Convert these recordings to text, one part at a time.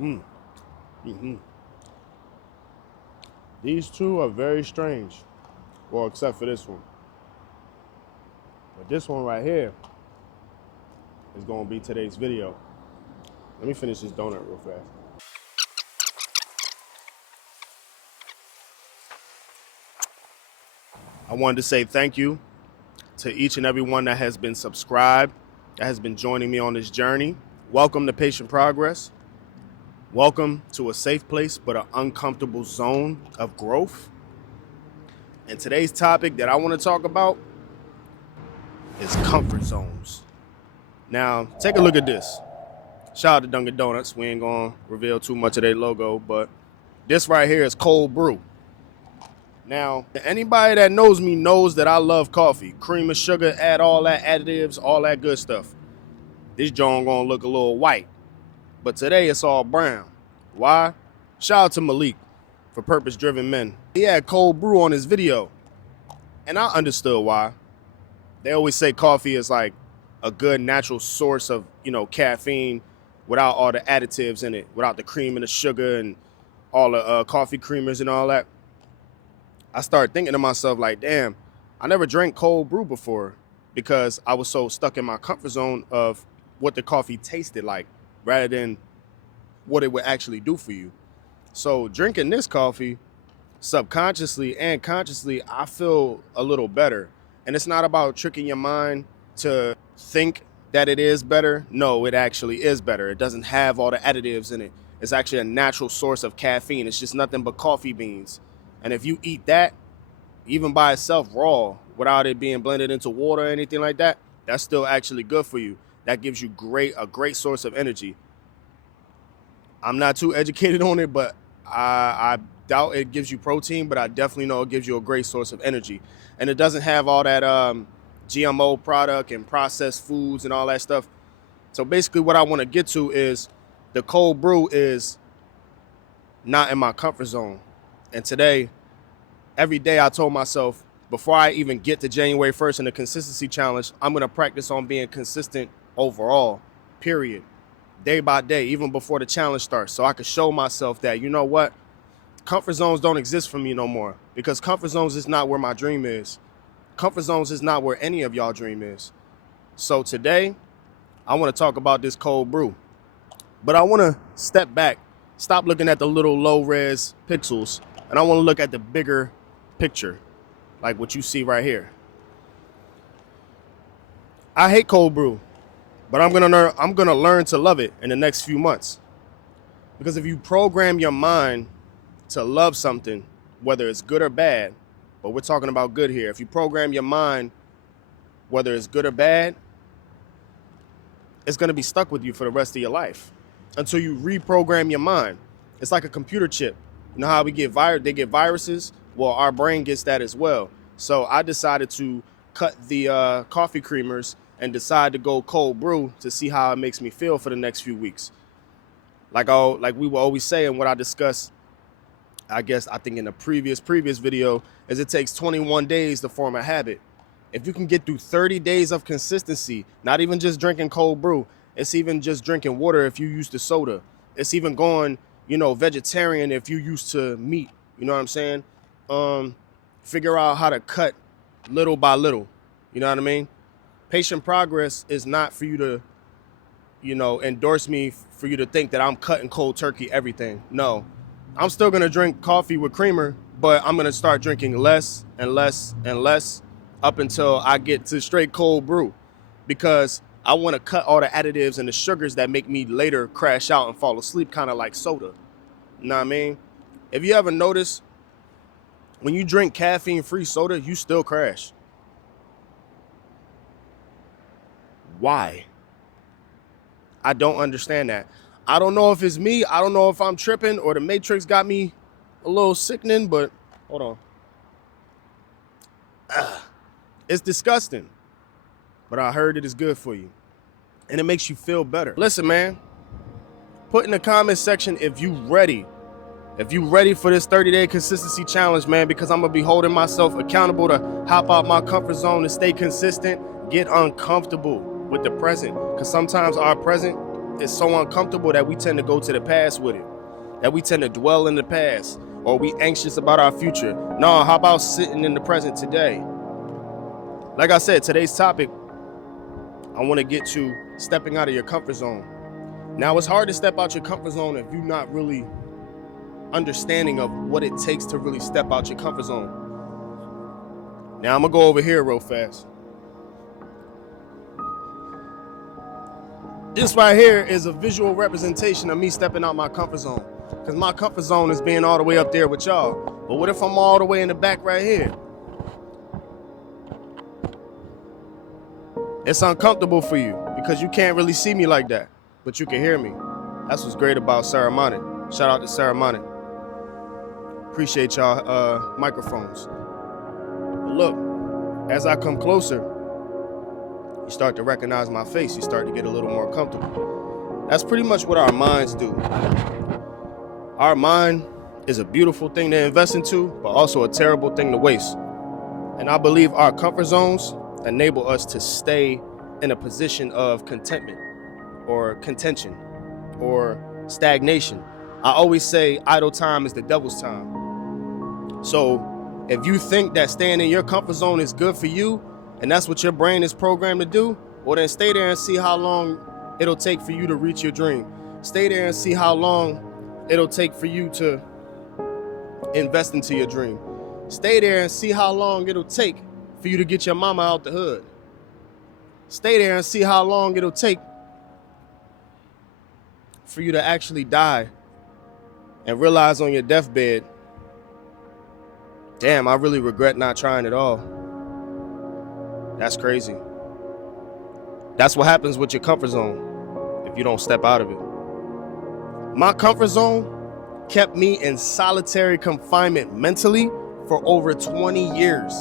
Mm. hmm These two are very strange. Well, except for this one. But this one right here is going to be today's video. Let me finish this donut real fast. I wanted to say thank you to each and every one that has been subscribed, that has been joining me on this journey. Welcome to Patient Progress. Welcome to a safe place, but an uncomfortable zone of growth. And today's topic that I want to talk about is comfort zones. Now, take a look at this. Shout out to Dunkin' Donuts. We ain't going to reveal too much of their logo, but this right here is cold brew. Now, anybody that knows me knows that I love coffee. Cream and sugar, add all that additives, all that good stuff. This joint gonna look a little white. But today it's all brown. Why? Shout out to Malik for Purpose Driven Men. He had cold brew on his video. And I understood why. They always say coffee is like a good natural source of, caffeine without all the additives in it, without the cream and the sugar and all the coffee creamers and all that. I started thinking to myself like, damn, I never drank cold brew before because I was so stuck in my comfort zone of what the coffee tasted like rather than what it would actually do for you. So drinking this coffee, subconsciously and consciously, I feel a little better. And it's not about tricking your mind to think that it is better. No, it actually is better. It doesn't have all the additives in it. It's actually a natural source of caffeine. It's just nothing but coffee beans. And if you eat that, even by itself raw, without it being blended into water or anything like that, that's still actually good for you. That gives you a great source of energy. I'm not too educated on it, but I doubt it gives you protein, but I definitely know it gives you a great source of energy. And it doesn't have all that GMO product and processed foods and all that stuff. So basically what I want to get to is the cold brew is not in my comfort zone. And today, every day I told myself, before I even get to January 1st in the consistency challenge, I'm going to practice on being consistent overall, period. Day by day, even before the challenge starts. So I could show myself that, you know what? Comfort zones don't exist for me no more because comfort zones is not where my dream is. Comfort zones is not where any of y'all dream is. So today, I want to talk about this cold brew. But I want to step back, stop looking at the little low-res pixels, and I want to look at the bigger picture, like what you see right here. I hate cold brew, but I'm gonna learn to love it in the next few months. Because if you program your mind to love something, whether it's good or bad, but we're talking about good here. If you program your mind, whether it's good or bad, it's gonna be stuck with you for the rest of your life until you reprogram your mind. It's like a computer chip. You know how they get viruses? Well, our brain gets that as well. So I decided to cut the coffee creamers and decide to go cold brew to see how it makes me feel for the next few weeks. Like we will always say, and what I discussed, I think in the previous video, is it takes 21 days to form a habit. If you can get through 30 days of consistency, not even just drinking cold brew, it's even just drinking water if you used to soda. It's even going, vegetarian if you used to meat. You know what I'm saying? Figure out how to cut little by little. You know what I mean? Patient Progress is not for you to, endorse me for you to think that I'm cutting cold turkey everything. No, I'm still going to drink coffee with creamer, but I'm going to start drinking less and less and less up until I get to straight cold brew because I want to cut all the additives and the sugars that make me later crash out and fall asleep, kind of like soda. You know what I mean? If you ever notice, when you drink caffeine-free soda, you still crash. Why? I don't understand that. I don't know if it's me. I don't know if I'm tripping or the Matrix got me a little sickening, but hold on. It's disgusting. But I heard it is good for you. And it makes you feel better. Listen, man. Put in the comment section if you ready. If you ready for this 30-day consistency challenge, man, because I'm going to be holding myself accountable to hop out my comfort zone and stay consistent, get uncomfortable with the present. Because sometimes our present is so uncomfortable that we tend to go to the past with it, that we tend to dwell in the past, or we anxious about our future. No, how about sitting in the present today? Like I said, today's topic, I want to get to stepping out of your comfort zone. Now, it's hard to step out your comfort zone if you're not really understanding of what it takes to really step out your comfort zone. Now, I'm going to go over here real fast. This right here is a visual representation of me stepping out my comfort zone. Because my comfort zone is being all the way up there with y'all. But what if I'm all the way in the back right here? It's uncomfortable for you because you can't really see me like that, but you can hear me. That's what's great about Saramonic. Shout out to Saramonic. Appreciate y'all microphones. But look, as I come closer, you start to recognize my face. You start to get a little more comfortable. That's pretty much what our minds do. Our mind is a beautiful thing to invest into, but also a terrible thing to waste. And I believe our comfort zones enable us to stay in a position of contentment or contention or stagnation. I always say idle time is the devil's time. So if you think that staying in your comfort zone is good for you, and that's what your brain is programmed to do, well then stay there and see how long it'll take for you to reach your dream. Stay there and see how long it'll take for you to invest into your dream. Stay there and see how long it'll take for you to get your mama out the hood. Stay there and see how long it'll take for you to actually die and realize on your deathbed, damn, I really regret not trying at all. That's crazy. That's what happens with your comfort zone if you don't step out of it. My comfort zone kept me in solitary confinement mentally for over 20 years.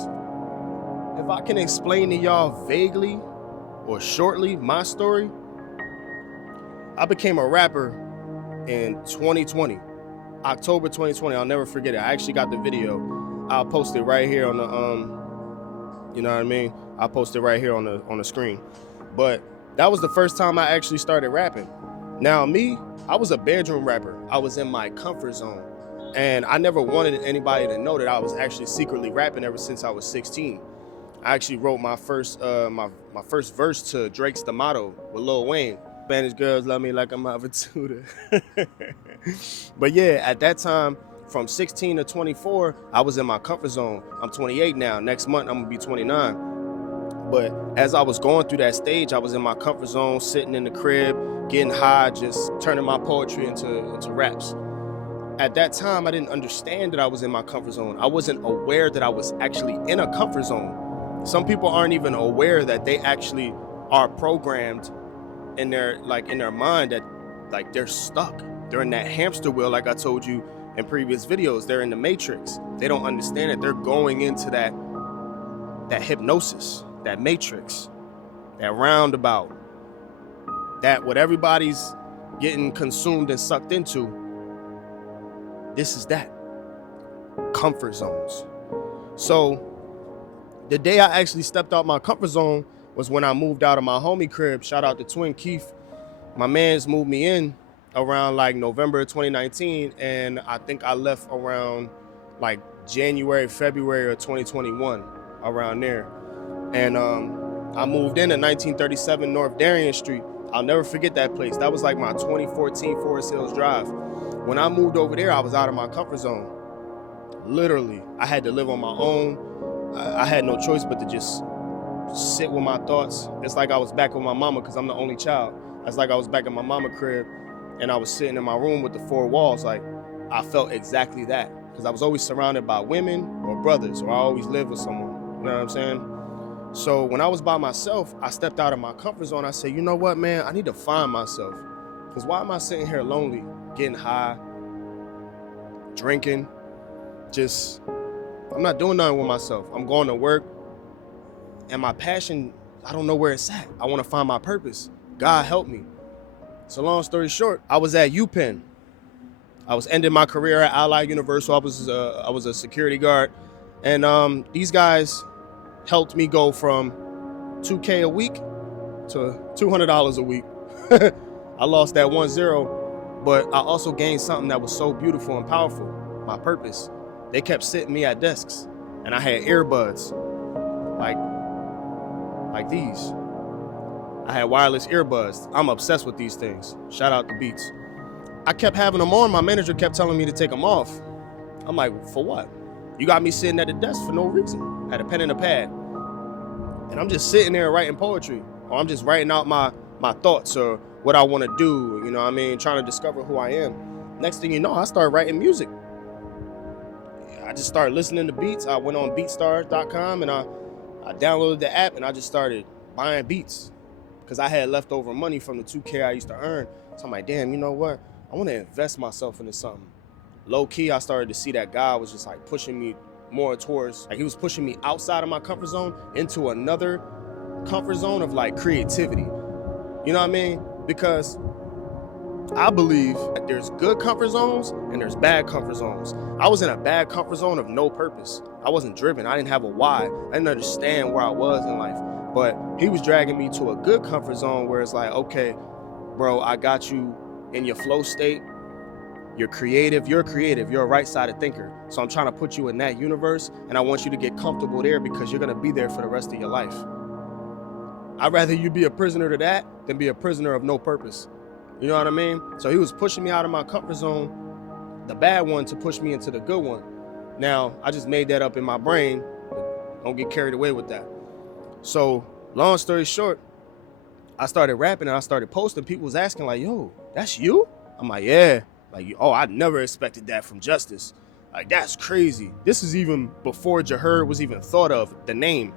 If I can explain to y'all vaguely or shortly my story, I became a rapper in 2020, October 2020. I'll never forget it. I actually got the video. I'll post it right here on the, you know what I mean? I'll post it right here on the screen. But that was the first time I actually started rapping. Now me, I was a bedroom rapper. I was in my comfort zone. And I never wanted anybody to know that I was actually secretly rapping ever since I was 16. I actually wrote my first my first verse to Drake's The Motto with Lil Wayne. Spanish girls love me like I'm Avatuda. But yeah, at that time, from 16 to 24, I was in my comfort zone. I'm 28 now. Next month, I'm gonna be 29. But as I was going through that stage, I was in my comfort zone, sitting in the crib, getting high, just turning my poetry into raps. At that time, I didn't understand that I was in my comfort zone. I wasn't aware that I was actually in a comfort zone. Some people aren't even aware that they actually are programmed in their mind that like they're stuck. They're in that hamster wheel, like I told you in previous videos. They're in the matrix. They don't understand that they're going into that hypnosis, that matrix, that roundabout, that what everybody's getting consumed and sucked into. This is that. Comfort zones. So the day I actually stepped out my comfort zone was when I moved out of my homie crib. Shout out to Twin Keith. My mans moved me in around like November 2019, and I think I left around like January, February of 2021, around there. And I moved in at 1937 North Darien Street. I'll never forget that place. That was like my 2014 Forest Hills Drive. When I moved over there, I was out of my comfort zone. Literally, I had to live on my own. I had no choice but to just sit with my thoughts. It's like I was back with my mama because I'm the only child. It's like I was back in my mama crib and I was sitting in my room with the four walls. Like, I felt exactly that because I was always surrounded by women or brothers, or I always lived with someone. You know what I'm saying? So when I was by myself, I stepped out of my comfort zone. I said, you know what, man? I need to find myself. Because why am I sitting here lonely, getting high, drinking, just... I'm not doing nothing with myself. I'm going to work, and my passion, I don't know where it's at. I want to find my purpose. God help me. So long story short, I was at UPenn. I was ending my career at Allied Universal. I was a security guard, and these guys helped me go from $2K a week to $200 a week. I lost that 1-0, but I also gained something that was so beautiful and powerful, my purpose. They kept sitting me at desks, and I had earbuds, like these. I had wireless earbuds. I'm obsessed with these things. Shout out to Beats. I kept having them on. My manager kept telling me to take them off. I'm like, for what? You got me sitting at the desk for no reason. I had a pen and a pad. And I'm just sitting there writing poetry, or I'm just writing out my thoughts or what I want to do, you know what I mean, trying to discover who I am. Next thing you know, I started writing music. I just started listening to beats. I went on beatstars.com and I downloaded the app and I just started buying beats because I had leftover money from the $2K I used to earn. So I'm like, damn, you know what? I want to invest myself into something. Low key, I started to see that God was just like pushing me more towards, like he was pushing me outside of my comfort zone into another comfort zone of like creativity. You know what I mean? Because I believe that there's good comfort zones and there's bad comfort zones. I was in a bad comfort zone of no purpose. I wasn't driven. I didn't have a why. I didn't understand where I was in life. But he was dragging me to a good comfort zone where it's like, okay, bro, I got you in your flow state. You're creative. You're a right-sided thinker. So I'm trying to put you in that universe, and I want you to get comfortable there because you're going to be there for the rest of your life. I'd rather you be a prisoner to that than be a prisoner of no purpose. You know what I mean? So he was pushing me out of my comfort zone, the bad one, to push me into the good one. Now, I just made that up in my brain. Don't get carried away with that. So, long story short, I started rapping and I started posting. People was asking like, yo, that's you? I'm like, yeah. Like, oh, I never expected that from Justice. Like, that's crazy. This is even before Jahir was even thought of, the name.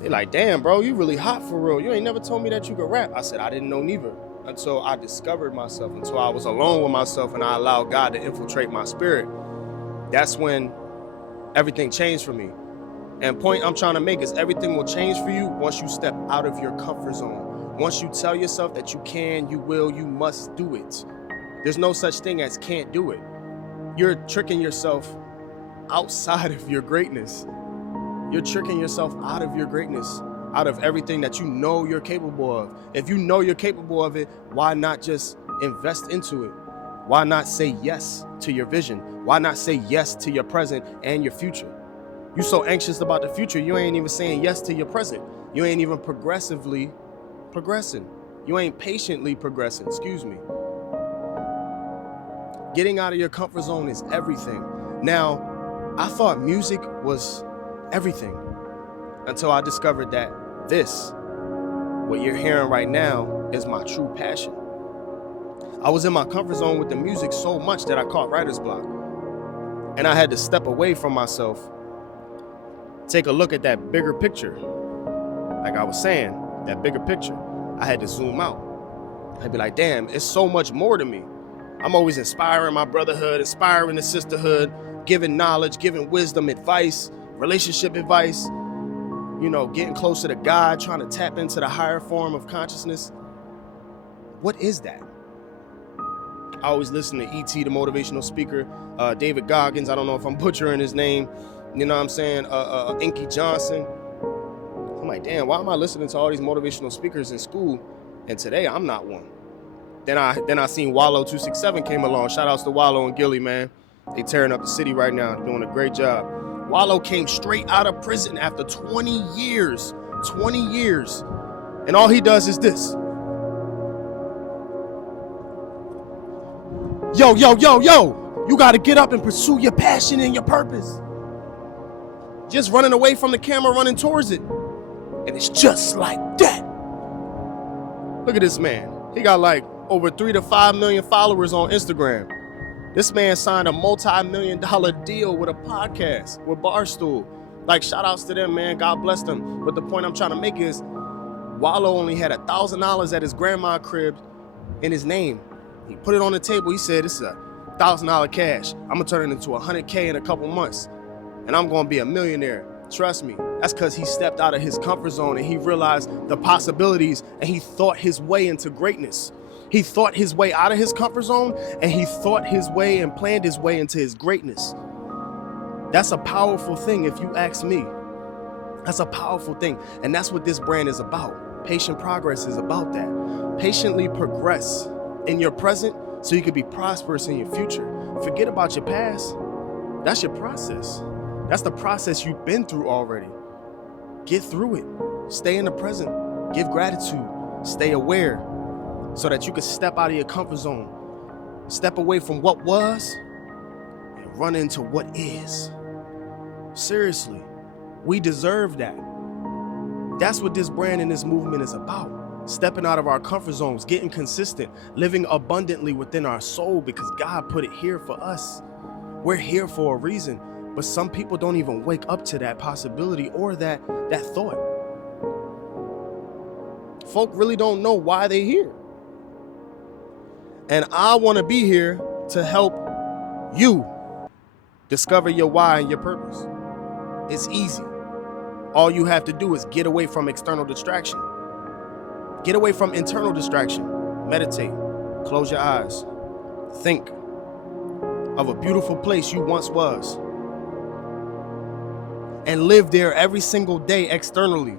They like, damn, bro, you really hot for real. You ain't never told me that you could rap. I said, I didn't know neither. Until I discovered myself, until I was alone with myself and I allowed God to infiltrate my spirit. That's when everything changed for me. And point I'm trying to make is everything will change for you once you step out of your comfort zone. Once you tell yourself that you can, you will, you must do it. There's no such thing as can't do it. You're tricking yourself outside of your greatness. You're tricking yourself out of your greatness, out of everything that you know you're capable of. If you know you're capable of it, why not just invest into it? Why not say yes to your vision? Why not say yes to your present and your future? You're so anxious about the future, you ain't even saying yes to your present. You ain't even progressively progressing. You ain't patiently progressing, excuse me. Getting out of your comfort zone is everything. Now, I thought music was everything until I discovered that this, what you're hearing right now, is my true passion. I was in my comfort zone with the music so much that I caught writer's block. And I had to step away from myself, take a look at that bigger picture. Like I was saying, that bigger picture. I had to zoom out. I'd be like, damn, it's so much more to me. I'm always inspiring my brotherhood, inspiring the sisterhood, giving knowledge, giving wisdom, advice, relationship advice, you know, getting closer to God, trying to tap into the higher form of consciousness. What is that? I always listen to E.T., the motivational speaker, David Goggins. I don't know if I'm butchering his name. You know what I'm saying? Inky Johnson. I'm like, damn, why am I listening to all these motivational speakers in school? And today I'm not one. Then I seen Wallow 267 came along. Shout outs to Wallow and Gilly, man. They tearing up the city right now. They're doing a great job. Wallow came straight out of prison after 20 years. 20 years. And all he does is this. Yo, yo, yo, yo. You got to get up and pursue your passion and your purpose. Just running away from the camera, running towards it. And it's just like that. Look at this man. He got like over 3 to 5 million followers on Instagram. This man signed a multi-million-dollar deal with a podcast, with Barstool. Like, shout outs to them, man. God bless them. But the point I'm trying to make is, Wallow only had $1,000 at his grandma's crib in his name. He put it on the table. He said, this is $1,000 cash. I'm going to turn it into $100K in a couple months. And I'm going to be a millionaire. Trust me. That's because he stepped out of his comfort zone and he realized the possibilities and he thought his way into greatness. He thought his way out of his comfort zone and he thought his way and planned his way into his greatness. That's a powerful thing if you ask me. That's a powerful thing. And that's what this brand is about. Patient Progress is about that. Patiently progress in your present so you can be prosperous in your future. Forget about your past. That's your process. That's the process you've been through already. Get through it. Stay in the present. Give gratitude. Stay aware so that you can step out of your comfort zone. Step away from what was and run into what is. Seriously, we deserve that. That's what this brand and this movement is about. Stepping out of our comfort zones, getting consistent, living abundantly within our soul because God put it here for us. We're here for a reason, but some people don't even wake up to that possibility or that thought. Folk really don't know why they're here. And I want to be here to help you discover your why and your purpose. It's easy. All you have to do is get away from external distraction. Get away from internal distraction. Meditate. Close your eyes. Think of a beautiful place you once was and live there every single day externally.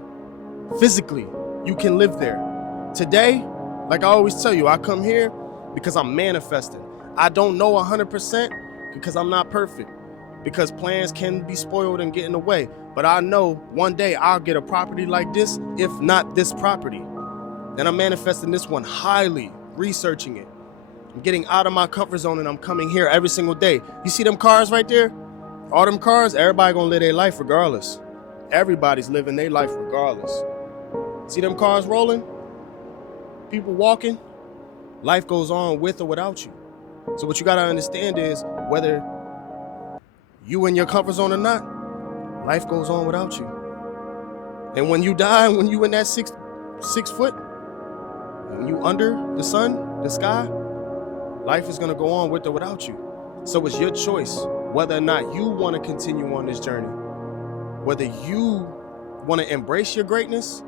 Physically, you can live there. Today, like I always tell you, I come here because I'm manifesting. I don't know 100% because I'm not perfect, because plans can be spoiled and get in the way. But I know one day I'll get a property like this, if not this property. And I'm manifesting this one highly, researching it. I'm getting out of my comfort zone and I'm coming here every single day. You see them cars right there? All them cars, everybody gonna live their life regardless. Everybody's living their life regardless. See them cars rolling? People walking? Life goes on with or without you. So what you gotta understand is whether you in your comfort zone or not, life goes on without you. And when you die, when you in that six foot, when you under the sun, the sky, life is gonna go on with or without you. So it's your choice whether or not you wanna continue on this journey, whether you wanna embrace your greatness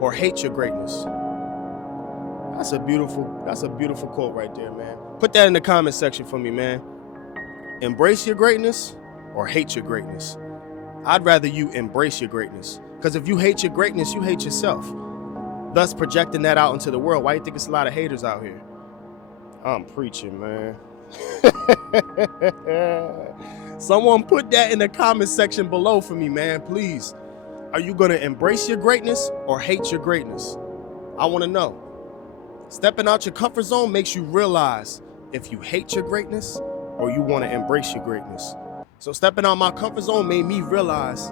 or hate your greatness. That's a beautiful quote right there, man. Put that in the comment section for me, man. Embrace your greatness or hate your greatness. I'd rather you embrace your greatness, because if you hate your greatness, you hate yourself, thus projecting that out into the world. Why do you think it's a lot of haters out here? I'm preaching, man. Someone put that in the comment section below for me, man, please. Are you going to embrace your greatness or hate your greatness? I want to know. Stepping out your comfort zone makes you realize if you hate your greatness or you want to embrace your greatness. So stepping out my comfort zone made me realize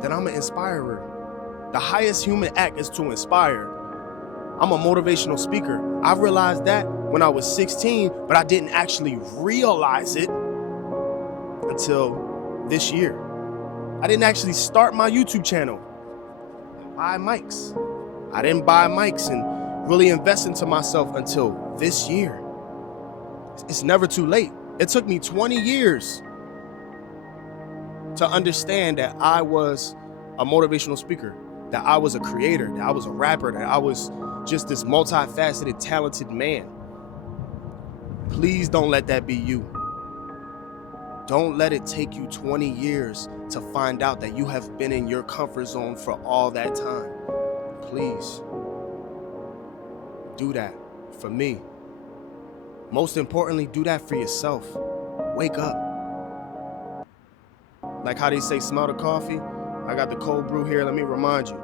that I'm an inspirer. The highest human act is to inspire. I'm a motivational speaker. I realized that when I was 16, but I didn't actually realize it until this year. I didn't actually start my YouTube channel. Buy mics. I didn't buy mics and really invest into myself until this year. It's never too late. It took me 20 years to understand that I was a motivational speaker, that I was a creator, that I was a rapper, that I was just this multifaceted, talented man. Please don't let that be you. Don't let it take you 20 years to find out that you have been in your comfort zone for all that time. Please. Do that for me. Most importantly, do that for yourself. Wake up. Like how they say, smell the coffee. I got the cold brew here. Let me remind you.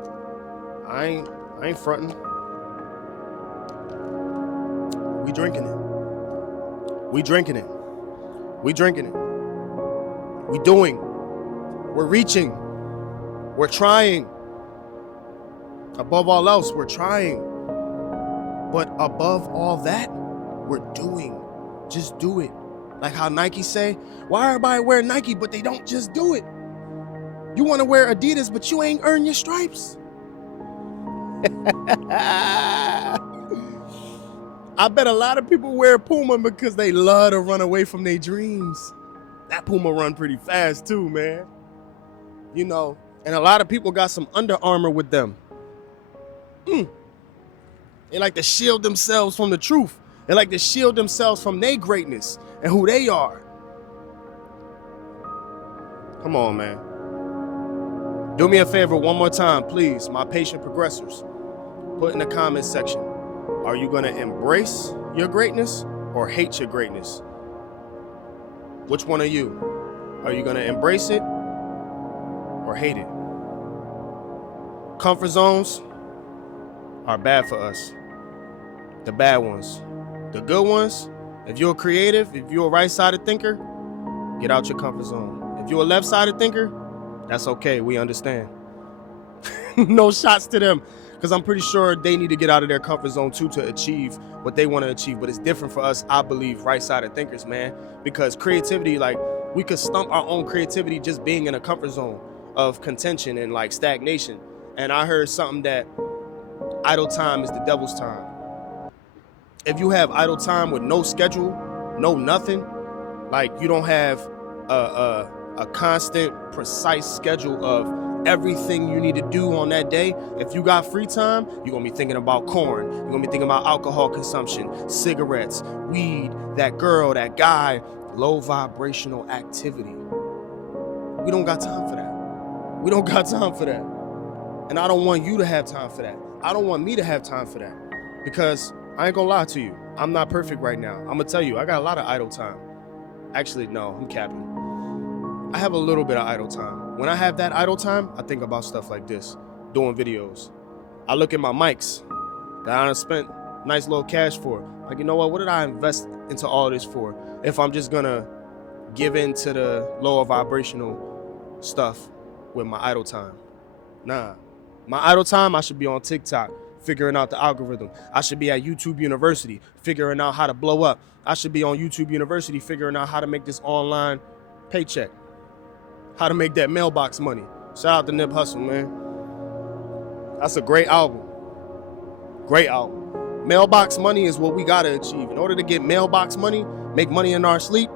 I ain't fronting. We drinking it. We drinking it. We drinking it. We doing. We're reaching. We're trying. Above all else, we're trying. But above all that, we're doing. Just do it. Like how Nike say, why everybody wear Nike, but they don't just do it? You want to wear Adidas, but you ain't earned your stripes. I bet a lot of people wear Puma because they love to run away from their dreams. That Puma run pretty fast too, man. You know, and a lot of people got some Under Armour with them. They like to shield themselves from the truth. They like to shield themselves from their greatness and who they are. Come on, man. Do me a favor one more time, please, my patient progressors. Put in the comments section, are you going to embrace your greatness or hate your greatness? Which one are you? Are you going to embrace it or hate it? Comfort zones are bad for us. The bad ones. The good ones, if you're creative, if you're a right-sided thinker, get out your comfort zone. If you're a left-sided thinker, that's okay. We understand. No shots to them, because I'm pretty sure they need to get out of their comfort zone too to achieve what they want to achieve. But it's different for us, I believe, right-sided thinkers, man, because creativity, like, we could stump our own creativity just being in a comfort zone of contention and like stagnation. And I heard something that idle time is the devil's time. If you have idle time with no schedule, no nothing, like you don't have a constant, precise schedule of everything you need to do on that day. If you got free time, you're going to be thinking about corn. You're going to be thinking about alcohol consumption, cigarettes, weed, that girl, that guy, low vibrational activity. We don't got time for that. We don't got time for that. And I don't want you to have time for that. I don't want me to have time for that, because I ain't gonna lie to you. I'm not perfect right now. I'm gonna tell you, I got a lot of idle time. Actually, no, I'm capping. I have a little bit of idle time. When I have that idle time, I think about stuff like this, doing videos. I look at my mics that I done spent nice little cash for. Like, you know what did I invest into all this for if I'm just gonna give in to the lower vibrational stuff with my idle time? Nah. My idle time, I should be on TikTok figuring out the algorithm. I should be at YouTube University figuring out how to blow up. I should be on YouTube University figuring out how to make this online paycheck, how to make that mailbox money. Shout out to Nip Hussle, man. That's a great album. Great album. Mailbox money is what we gotta achieve. In order to get mailbox money, make money in our sleep,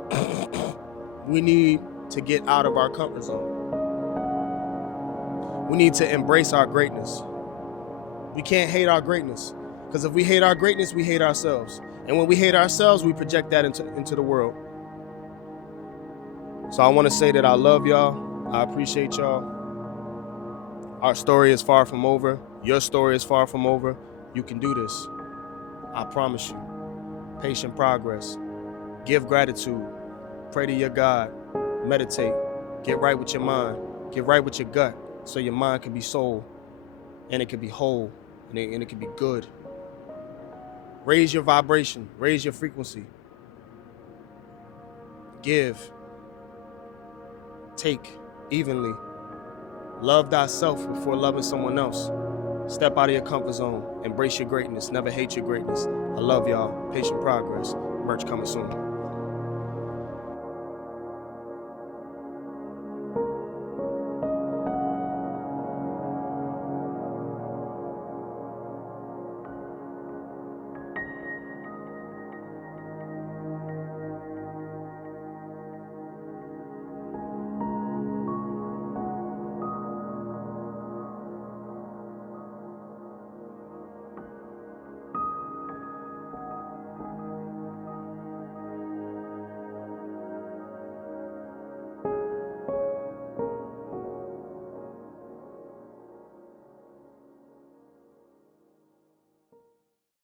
we need to get out of our comfort zone. We need to embrace our greatness. We can't hate our greatness, because if we hate our greatness, we hate ourselves. And when we hate ourselves, we project that into the world. So I want to say that I love y'all. I appreciate y'all. Our story is far from over. Your story is far from over. You can do this. I promise you. Patient progress. Give gratitude. Pray to your God. Meditate. Get right with your mind. Get right with your gut, so your mind can be soul, and it can be whole, and it can be good. Raise your vibration. Raise your frequency. Give. Take evenly. Love thyself before loving someone else. Step out of your comfort zone. Embrace your greatness. Never hate your greatness. I love y'all. Patient progress. Merch coming soon.